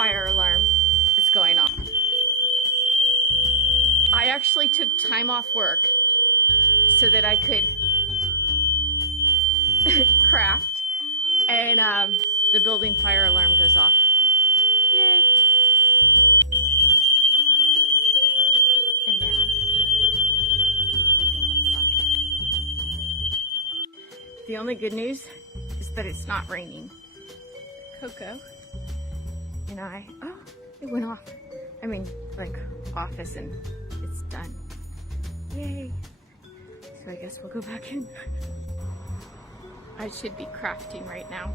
fire alarm is going off. I actually took time off work so that I could craft, and the building fire alarm goes off. Yay! And now we go outside. The only good news is that it's not raining. Coco and I, oh, it went off. I mean, like office, and it's done. Yay! So I guess we'll go back in. I should be crafting right now.